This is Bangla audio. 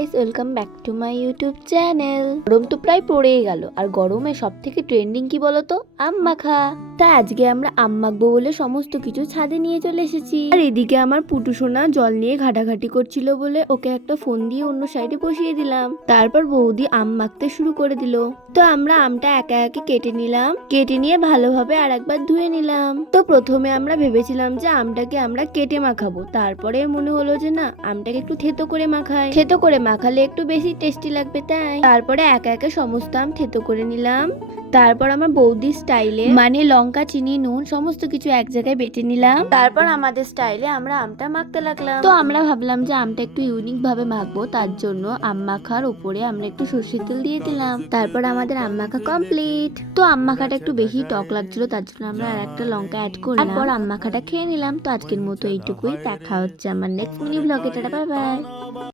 Guys, welcome back to my YouTube channel. গরম তো প্রায় পড়েই গেল, আর গরমে সব থেকে ট্রেন্ডিং কি বলতো? আম মাখা। তাই আজকে আমরা আম মাখবো বলে সমস্ত কিছু ছাদে নিয়ে চলে এসেছি। আর এদিকে আমার পুটু সোনা জল নিয়ে ঘাটাঘাটি করছিল বলে ওকে একটা ফোন দিয়ে অন্য সাইডে বসিয়ে দিলাম। তারপর বৌদি আম মাখতে শুরু করে দিল। তো আমরা আমটা একা একে কেটে নিলাম, কেটে নিয়ে ভালোভাবে আর একবার ধুয়ে নিলাম। তো প্রথমে আমরা ভেবেছিলাম যে আমটাকে আমরা কেটে মাখাবো, তারপরে মনে হলো যে না, আমটাকে একটু থেতো করে মাখাই, থেতো করে মাখালে একটু বেশি টেস্টি লাগবে। তাই তারপরে একা একা সমস্ত আম থেতো করে নিলাম। তারপর আমার বৌদির স্টাইলে মানে লঙ্কা, চিনি, নুন সমস্ত কিছু এক জায়গায় বেটে নিলাম। তারপর আমাদের স্টাইলে আমরা আমটা মাখতে লাগলাম। তো আমরা ভাবলাম যে আমটা একটু ইউনিক ভাবে মাখবো, তার জন্য আম মাখার উপরে আমরা একটু সর্ষের তেল দিয়ে দিলাম। তারপর আমাদের আম মাখা কমপ্লিট। তো আম মাখাটা একটু বেশি টক লাগছিল, তার জন্য আমরা আর একটা লঙ্কা অ্যাড করলাম। তারপর আম মাখাটা খেয়ে নিলাম। তো আজকের মতো এইটুকুই, দেখা হচ্ছে আমার নেক্সট মিনি ব্লগে। Tata, bye bye.